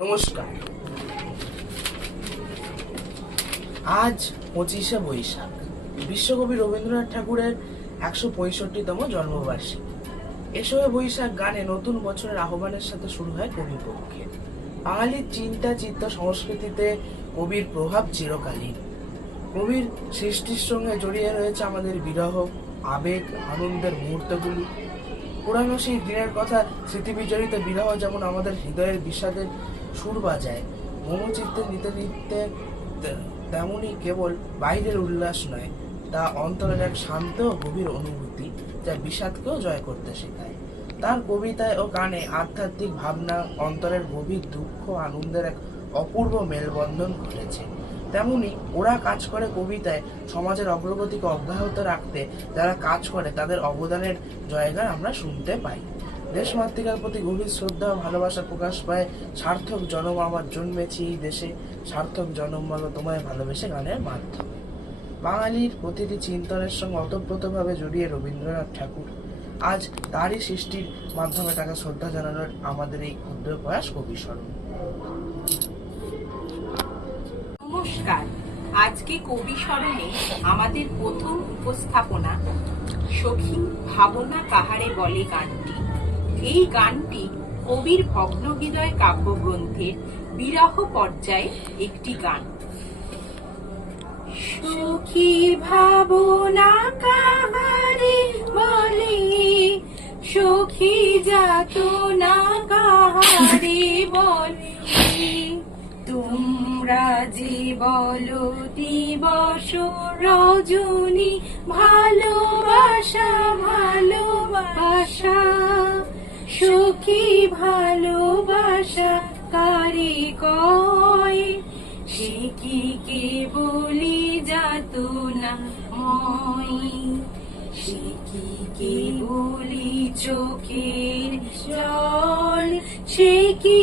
নমস্কার। আজ 25শে বৈশাখ, বিশ্বকবি রবীন্দ্রনাথ ঠাকুরের 165তম জন্মবার্ষিকী। এসবে বৈশাখ গানে নতুন বছরের আহ্বানের সাথে শুরু হয় কবিপক্ষে। বাঙালির চিন্তা চিত্ত সংস্কৃতিতে কবির প্রভাব চিরকালীন। কবির সৃষ্টির সঙ্গে জড়িয়ে রয়েছে আমাদের বিরহ, আবেগ, আনন্দের মুহূর্তগুলি। পুরানো সেই দিনের কথা স্মৃতিবিজড়িত বিরহ যেমন আমাদের হৃদয়ের বিষাদের সুর বাজায় মনোচিত্তে নিতে নিতে, তেমনি কেবল বাইরের উল্লাস নয়, তা অন্তরের এক শান্ত ও গভীর অনুভূতি, যা বিষাদকেও জয় করতে শেখায়। তার কবিতায় ও গানে আধ্যাত্মিক ভাবনা, অন্তরের গভীর দুঃখ, আনন্দের এক অপূর্ব মেলবন্ধন ঘটেছে। তেমনি ওরা কাজ করে কবিতায় সমাজের অগ্রগতিকে অব্যাহত রাখতে যারা কাজ করে তাদের অবদানের জয়গান আমরা শুনতে পাই। দেশমাতৃকার প্রতি গভীর শ্রদ্ধা ও ভালোবাসা প্রকাশ পায় সার্থক জনম আমার জন্মেছি এই দেশে, সার্থক জনম মাগো তোমায় ভালোবেসে গানের মাধ্যমে। বাঙালির প্রতিটি চিন্তনের সঙ্গে ওতপ্রোতভাবে জড়িয়ে রবীন্দ্রনাথ ঠাকুর। আজ তারই সৃষ্টির মাধ্যমে তাকে শ্রদ্ধা জানানোর আমাদের এই ক্ষুদ্র প্রয়াস কবি স্মরণ। নমস্কার। আজকে কবি স্মরণে আমাদের প্রথম উপস্থাপনা সখী ভাবনা কাহারে বলে গানটি। এই গানটি কবির ভগ্ন হৃদয় কাব্যগ্রন্থের বিরহ পর্যায়ে একটি গান। সখী ভাবনা কাহারে বলে, সখী যাতনা কাহারে বলে, তোমরা যে বলো দিবস রজনী, ভালোবাসা ভালোবাসা, সখী ভালোবাসা কারে কয়, সে কি কে বলি যাতনা ময়, সে কি কে বলি চোখের জল, সে কি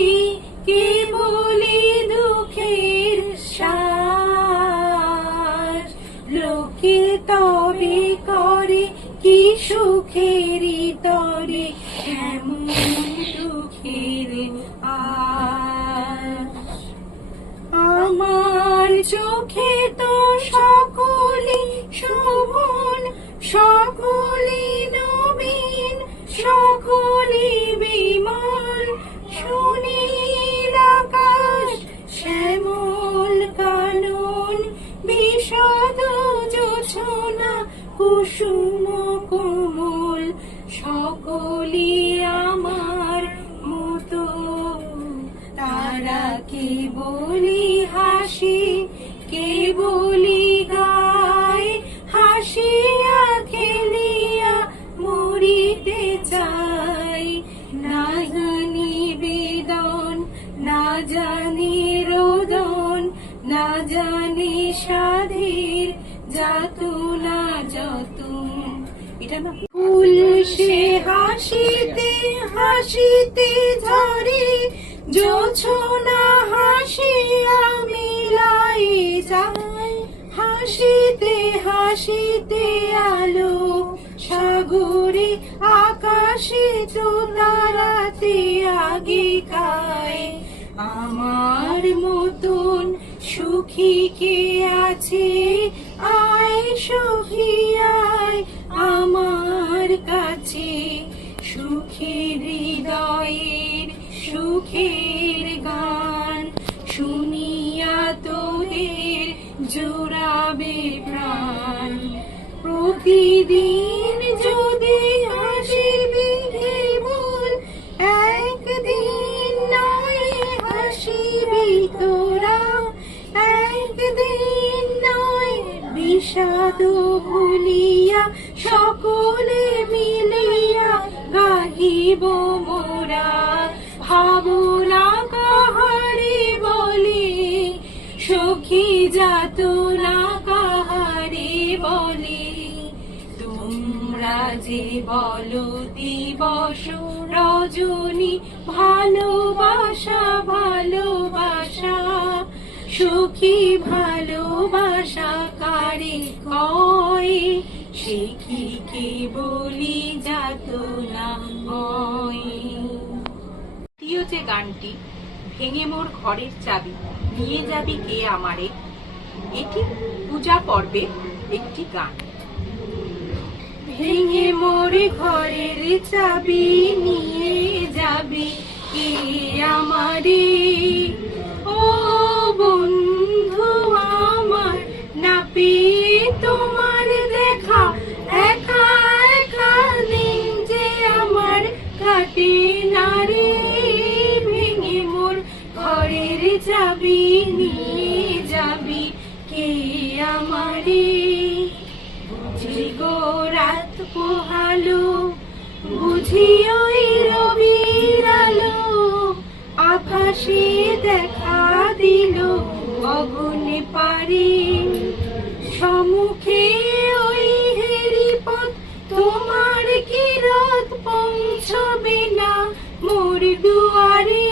কে বলি দুঃখের সার, লোকে তবে করে কি সুখেরই তরে, এমন দুঃখের আর। আমার চোখে তো সকলে শোভন, সকলে নবীন, সকলে বিমল, সুনীল আকাশ শ্যামল কানন, বিশদ জোছনা কুসুম কোমল, সকলে আমার মতো। তারা কে বলি হাসি, কে বলি গায়, হাসিয়া খেলিয়া মরিতে চাই, না জানি বেদন, না জানি রোদন, না জানি সাধের যাতনা যতন। এটা না ফুল সে হাসিতে হাসিতে ঝরে, জোছনা হাসিয়া মিলাই যায়, হাসিতে হাসিতে আলো সাগরে, আকাশে তো তারাতে আগে খায়। আমার মতন সুখী কে আছে, আয় সখী আয় আমার কাছে, সুখের হৃদয়ের সুখের গান, শুনিয়া তোদের জোড়াবে প্রাণ। প্রতিদিন যদি হাসিবি কেবল, একদিন নয় হাসিবি তোরা, একদিন নয় বিষাদ ভুলিয়া, সকলে মিলিয়া গাহিব মোরা। ভাবনা কাহারে বলে, সখী যাতনা কাহারে বলে, তোমরা যে বলো দিবস রজনী, ভালোবাসা ভালোবাসা, সখী ভালোবাসা কারে কয়, সে কি কে বলি যাতনা ময়। দ্বিতীয় যে গানটি ভেঙে মোর ঘরের চাবি নিয়ে যাবি কে আমারে। এটি পূজা পর্বে একটি গান। ভেঙে মোর ঘরের চাবি নিয়ে যাবি কে আমারে। ও বন্ধু আমার, না পেয়ে তোমার দেখা, একা একা দিন যে আমার কাটে না রে। ভেঙে মোর ঘরের চাবি নিয়ে যাবি কে আমারে। বুঝি গো রাত পোহালো, বুঝি ওই রবির আলো, আকাশে দেখা দিল গগনে পারে। সম্মুখে ওই হেরিপথ, তোমার কি রথ পৌঁছবে না মোর দুয়ারে।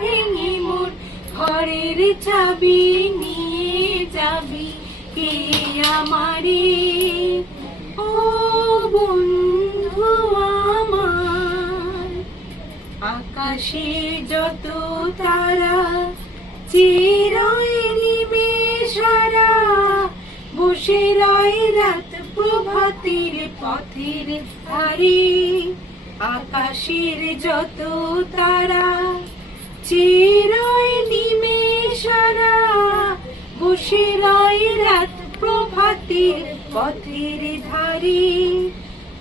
ভেঙে মোর ঘরের চাবি নিয়ে যাবি কে আমারে। ও বন্ধু আমার, আকাশে যত তারা চিরই নিমেষারা, বসে রয় রাত প্রভাতের পথের ধারে। আকাশের যত তারা চিরই নিমেষারা, বসে রয় রাত প্রভাতের পথের ধারে।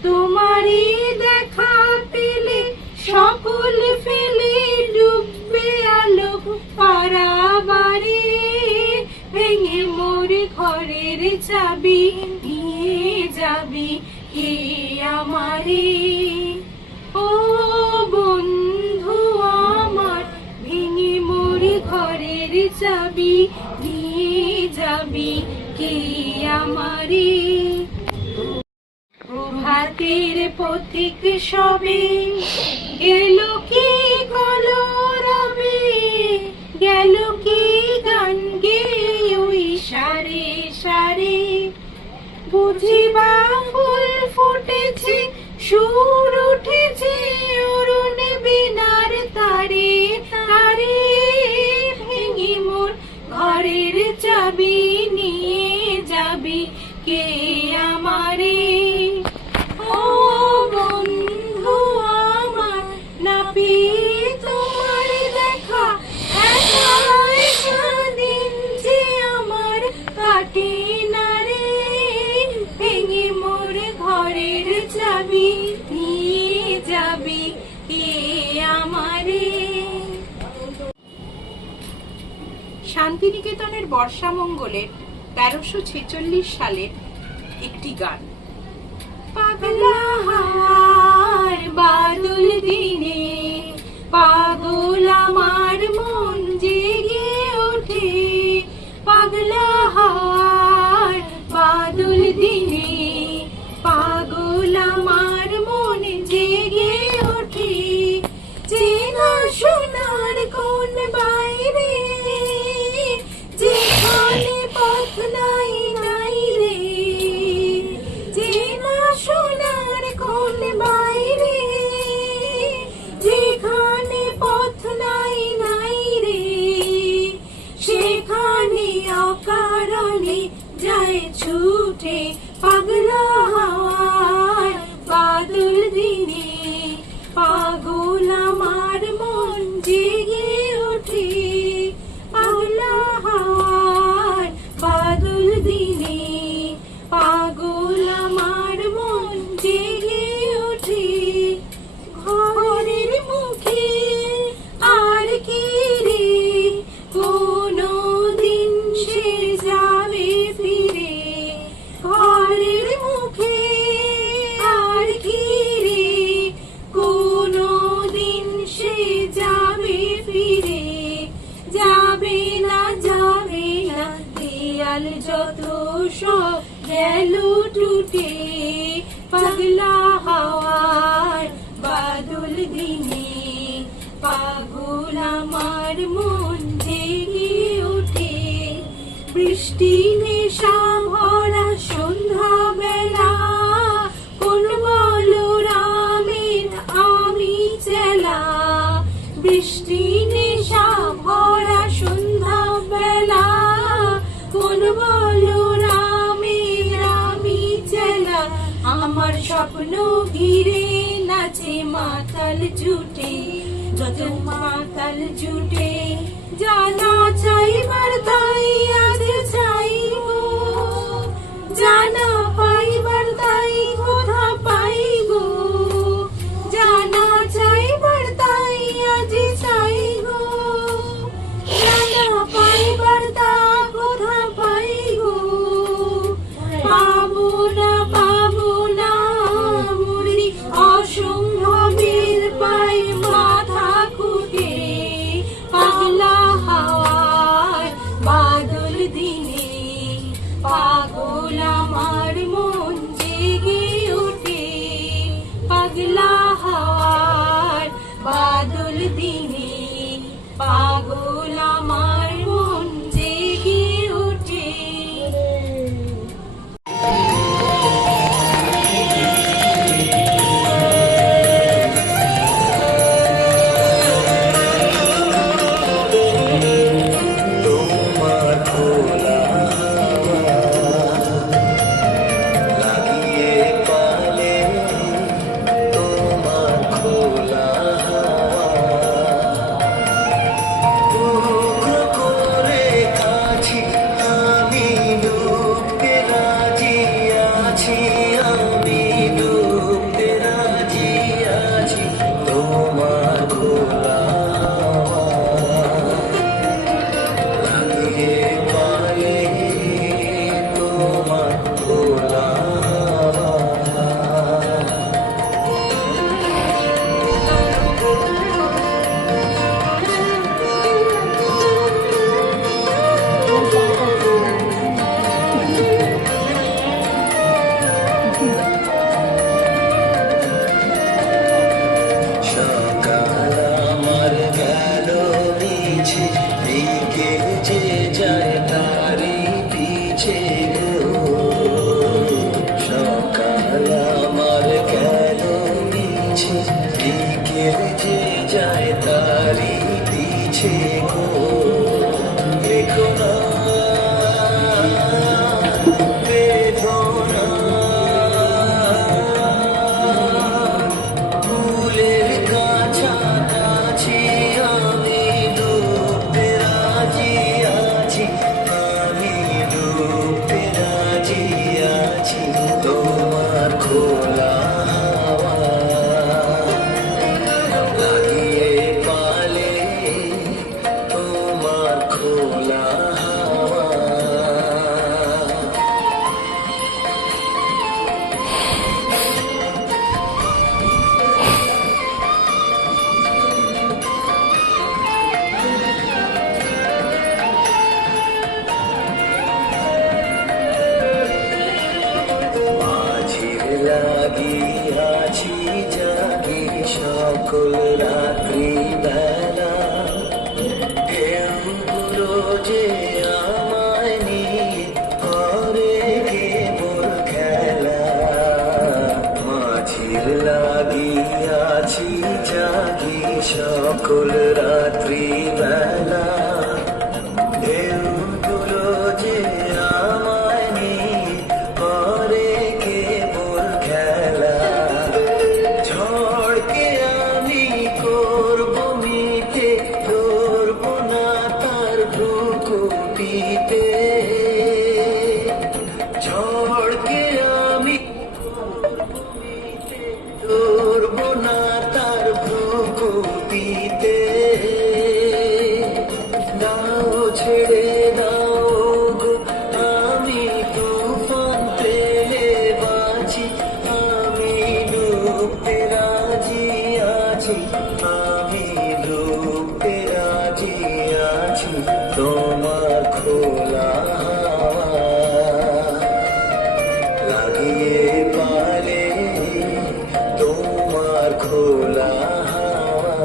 তোমারই দেখা পেলে সকল ফেলে ডুববে আলোক পারাবারে। ভেঙে মোর ঘরের চাবি নিয়ে যাবি কে আমারে। ও বন্ধু আমার, ভেঙে মোর ঘরের চাবি নিয়ে যাবি কে আমারে। প্রভাতের পথিক সবে গেল কি কলরবে, গেল কি গান গে ওই সারে সারে। বুঝিবা ফুল ফুটেছে, সুর উঠেছে অরুণ বিনার তারে তারে। ভেঙে মোর ঘরের চাবি নিয়ে যাবি কে আমারে। ও বন্ধু আমার, না পেয়ে তোমার দেখা, একা একা দিন যে আমার কাটে না রে। ভেঙে মোর ঘরের চাবি নিয়ে যাবি কে আমারে। শান্তিনিকেতনের বর্ষামঙ্গলের 1346 সালের একটি গান। পাগলা হাওয়ার বাদল দিনে, পাগল আমার মন জেগে ওঠে। পাগলা হাওয়ার বাদল দিনে, পাগল আমার মন জেগে ওঠে। চেনা সোনার কোন বাইরে, যেখানে পথ নাই নাই রে। চেনা সোনার কোন বাইরে, যেখানে পথ নাই নাই রে। সেখানে অকারণে যায় ছুটে পাগলা হাওয়ার বাদল দিনে। পাগল আমার মন জেগে ওঠে। পাগলা হাওয়ার বাদল দিনে, পাগল আমার মন জেগে ওঠে। ঘরের মুখে আর কি রে, কোনো দিন সে যাবে ফিরে। ঘরের মুখে আর কি রে, কোনো দিন সে যাবে ফিরে। যাবে না যাবে না, দেয়াল যত সব গেল টুটে। পাগলা হাওয়ার বাদল দিনে, পাগল আমার মন জেগে ওঠে। বৃষ্টি নেশা ভরা সন্ধ্যা বেলা, কোন বলরামের আমি চেলা। বৃষ্টি নেশা ভরা সন্ধ্যা বেলা, কোন বলো রামে রামি চেলা, আমার স্বপ্ন ঘিরে নাচে মাতাল জুটে, যত মাতাল জুটে, জানা চাইবার তাই আজ চাইব, জানা পাইবার তাই কোথা পাইব, জানা চাইবার তাই আজ চাইব, জানা পাইবার তা কোথা পাইব, পাবো না মুড়ি অসম্ভবের পাই মাথা খুঁটে, পাগলা হাওয়ায় বাদল দিনে, পাগল আমার মন জেগে ওঠে, পাগলা হাওয়ায় বাদল দিনে, পাগল আমার মন জেগে ওঠে। তোমার খোলা লাগিয়ে পালে, তোমার খোলা টুকরো করে কাছি, আমি ডুবতে রাজি আছি, আমি ডুবতে রাজি আছি, তোমার খোলা লাগিয়ে পালে, তোমার খোলা সকাল আমার গেল মিছে, বিকেল যে যায় তারি পিছে গো, সকাল আমার গেল মিছে, বিকেল যে যায় তারি পিছে গো, দেখো না বেদনা ফুলের কাছাকাছি, আমি ডুবতে রাজি আছি, আমি ডুবতে রাজি আছি, তোমার খোলা হাওয়া লাগিয়ে পালে, তোমার খোলা হাওয়া। মাঝির লাগিয়াছি জাগি সকল রাত্রি বেলা, ঢেউগুলো যে আমায় নিয়ে করে কেবল খেলা, মাঝির লাগিয়াছি জাগি সকল রাত্রি বেলা, ঢেউগুলো যে আমায় নিয়ে করে কেবল খেলা, ঝড়কে আমি করব মিটে, ধরব না তার ভ্রুকুটিতে, ঝড়কে আমি ধরব না তার ভ্রুকুটিতে, দাও ছেড়ে দাও গো, আমি তুফান পেলে বাঁচি, আমি ডুবতে রাজি আছি, আমি ডুবতে রাজি আছি, তোমার খোলা হাওয়া লাগিয়ে পালে, তোমার খোলা হাওয়া।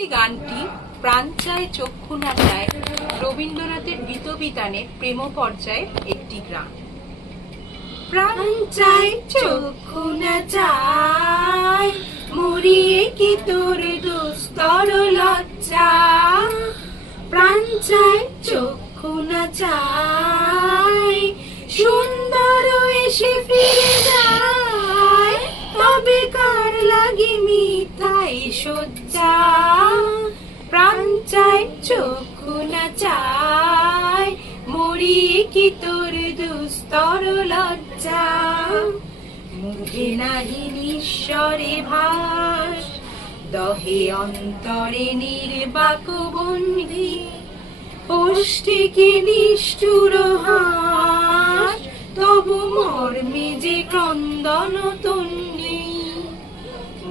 এই গানটি প্রাণ চায় চক্ষু না চায় রবীন্দ্রনাথের গীতবিতানে প্রেম পর্যায়ে একটি গান। প্রাণ চায় চক্ষু না চায় তোর দুস্তর লজ্জা, প্রাণ চায় চক্ষু না চায়, সুন্দর এসে ফিরে যায়, তবে কার লাগি মিথাই সজ্জা, প্রাণ চায় চক্ষু না চায়, মরিয়ে কি তোর দুস্তর লজ্জা, মুখে নাহি নিঃস্বরে ভাস, দহে অন্তরে নির্বাক বন্ধি, ওষ্ঠে কি নিষ্ঠুর হাস, তবু মর্মে যে ক্রন্দন তন্নি,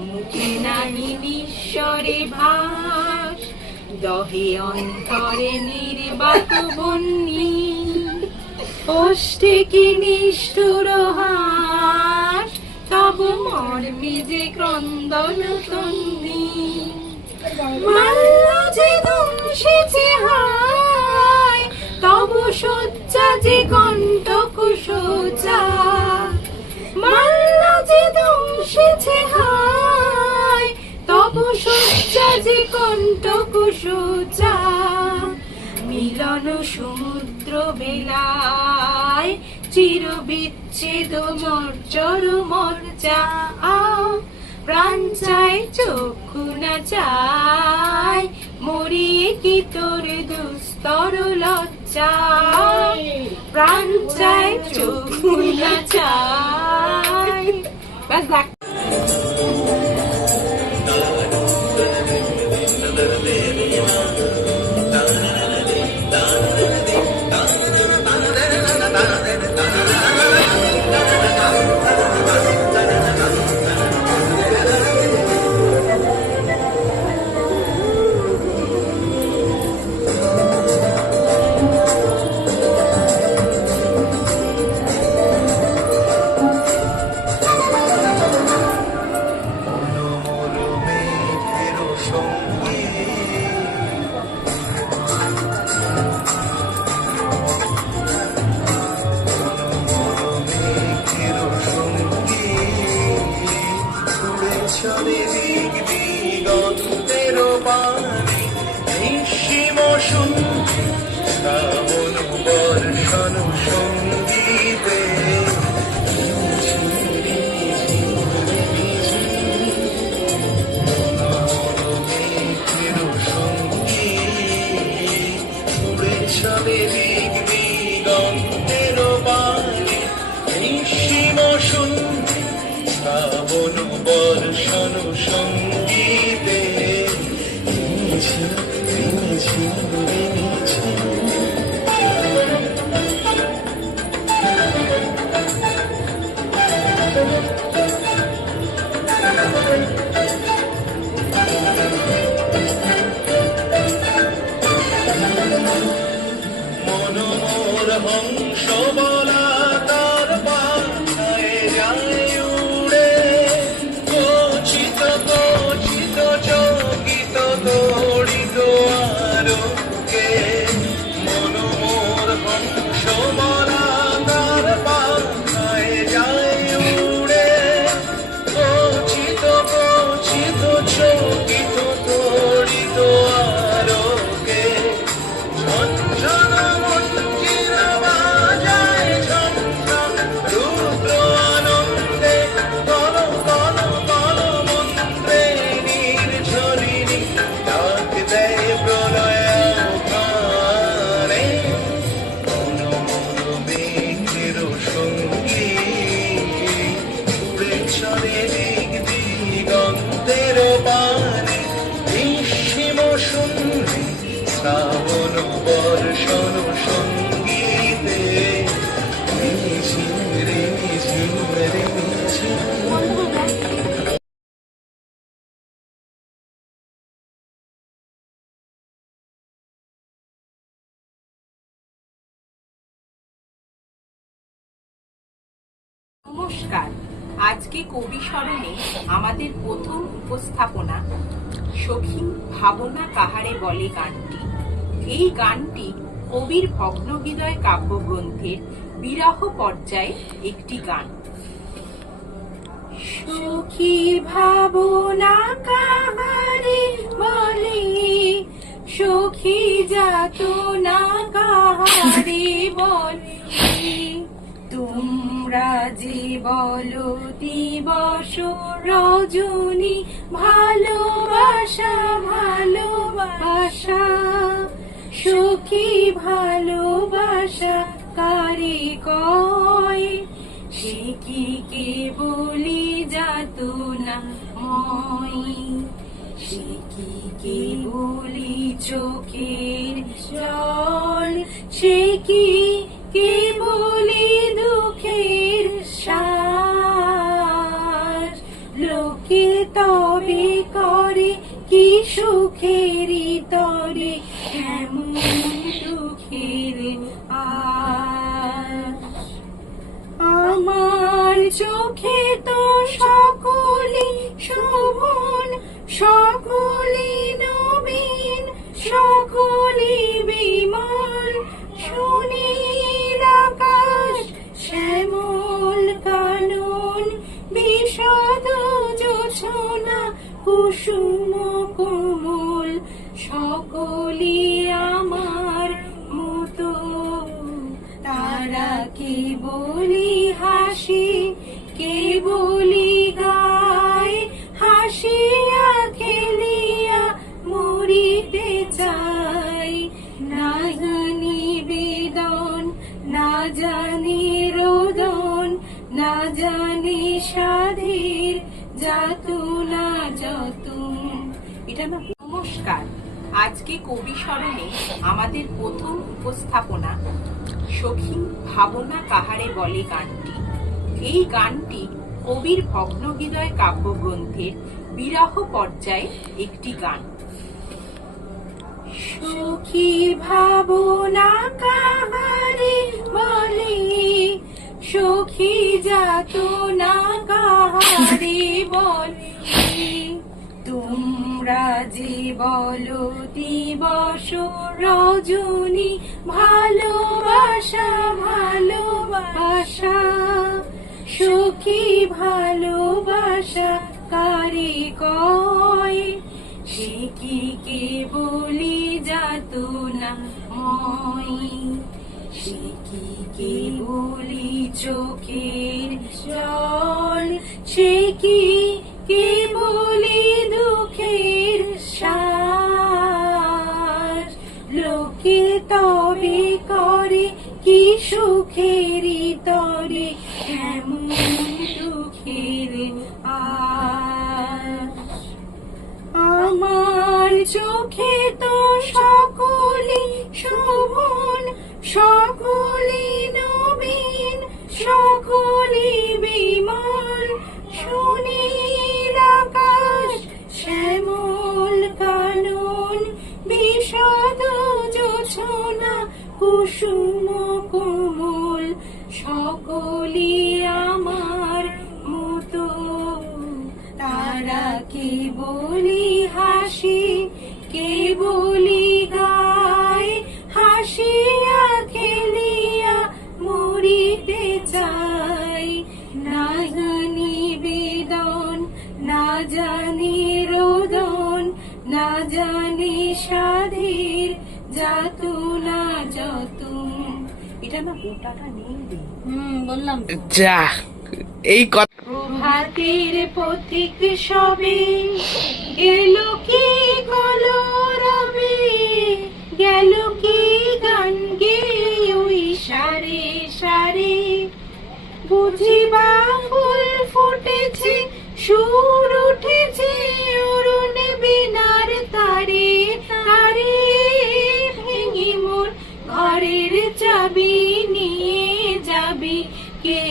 মুখে নাহি নিঃস্বরে ভাস, দহে অন্তরে নির্বাক বন্যি, ওষ্ঠে কি নিষ্ঠুর হাস, তবু মর্মে যে ক্রন্দন তন্নি, মাল্য যে ধ্বংসেছে হায়, তবু শয্যা যে কণ্টক সোজা, মাল্য যে ধ্বংসেছে হায়, তবু শয্যা যে কণ্টক সোজা, মিলন সমুদ্র বেলায়, চির বিচ্ছেদ মর্জর মর্জা, প্রাণ চায় চক্ষু না চায়, মরিয়ে কি তোর দুস্তর লজ্জা, প্রাণ চায় চক্ষু না চায়। ব্যাস দেখ। চলে দিক দিগন্তের পানে, নিঃসীম শুনছি শ্রাবণ বর্ষণ সঙ্গীতে, উড়ে চলে দিক দিগন্তের পানে, নিঃসীম শুনছি শ্রাবণ বর্ষণ সঙ্গীতে, মন মোর হংস বলা তার বাসায় যায় উড়ে, গচ্ছিত গচ্ছিত চকিত দড়িত আলোকে, মন মোর হংস বলা তার বাসায় যায় উড়ে, গচ্ছিত গচ্ছিত চকিত দড়িত আলোকে, ঝঞ্ঝন মঞ্জির বাজায় ঝঞ্ঝন, রুদ্র আনন্দে কল কল কল মন্ত্রে, নির্ঝরিণী ডাক দেয় প্রলয় আহ্বানে, মন মন মেঘের সঙ্গী, উড়ে চলে দিক দিগন্তের পানে, নিঃসীম শুনলি শ্রাবণ বর্ষণ সঙ্গীতে, ঝিম রে ঝিম রে ঝিম। নমস্কার। আজকে কবি স্মরণে আমাদের প্রথম উপস্থাপনা সখী ভাবনা কাহারে বলে গানটি। এই গানটি কবির ভগ্ন হৃদয় কাব্যগ্রন্থের বিরহ পর্যায়ে একটি গান। সখী ভাবনা কাহারে সখী যাতনা কাহারে বলি, তোমরা যে বলো দিবস রজনী, ভালোবাসা ভালোবাসা, সখী ভালোবাসা কারে কয়, সে কি কে বলি যাতনা ময়, সে কি কে বলি চোখের জল, সে কি কে বলি দুঃখের শ্বাস, লোকে তবে করে কি সুখেরই তরে এমন দুঃখের আশ। আমার চোখে তো সকলে শোভন, সকলে নবীন, সকলে বিমল, সুনীল আকাশ শ্যামল কানন, বিশদ জোছনা কুসুম কোমল, সকলে আমার মতো, তারা কে বলি হাসি, কে বলি গায়, হাসিয়া খেলিয়া মরিতে চাই, না জানি বেদন, না জানি রোদন, না জানি সাধের যাতনা যতন। এটা না। নমস্কার, আজকে কবি স্মরণে আমাদের প্রথম উপস্থাপনা সখী ভাবনা কাহারে বলে গানটি। এই গানটি কবির ভগ্ন হৃদয় কাব্যগ্রন্থের বিরহ পর্যায়ে একটি গান। সখী ভাবনা কাহারে বলে, সখী যাতনা কাহারে বলে, তোমরা যে বলো দিবস রজনী, ভালোবাসা ভালোবাসা, সখী ভালোবাসা কারে কয়, সে কি কে বলি যাতনা ময়, সে কি কে বলি চোখের জল, সে কি কে বলি দুঃখের শ্বাস, লোকে তবে করে কি সুখেরই তরে এমন দুঃখের আশ। আমার চোখে তো সকলে শোভন, সকলে নবীন, সকলে বিমল, সুনীল আকাশ শ্যামল কানন, বিশদ জোছনা কুসুম কোমল, সকলে আমার মতো, তারা কে বলি হাসি, কে বলি গায়, হাসিয়া খেলিয়া মরিতে চাই, না জানি বেদন, না জানি রোদন, না জানি সাধের যাতনা যতন। এটা না গোটাটা নেই রে। বললাম যা এই কথা। প্রভাতের পথিক সবে গেল কি কলরবে, গেল কি গান গে ওই সারে সারে, বুঝিবা ফুল ফুটেছে, সুর উঠেছে অরুণ বিনার তারে তারে, ভেঙে মোর ঘরের চাবি নিয়ে যাবি কে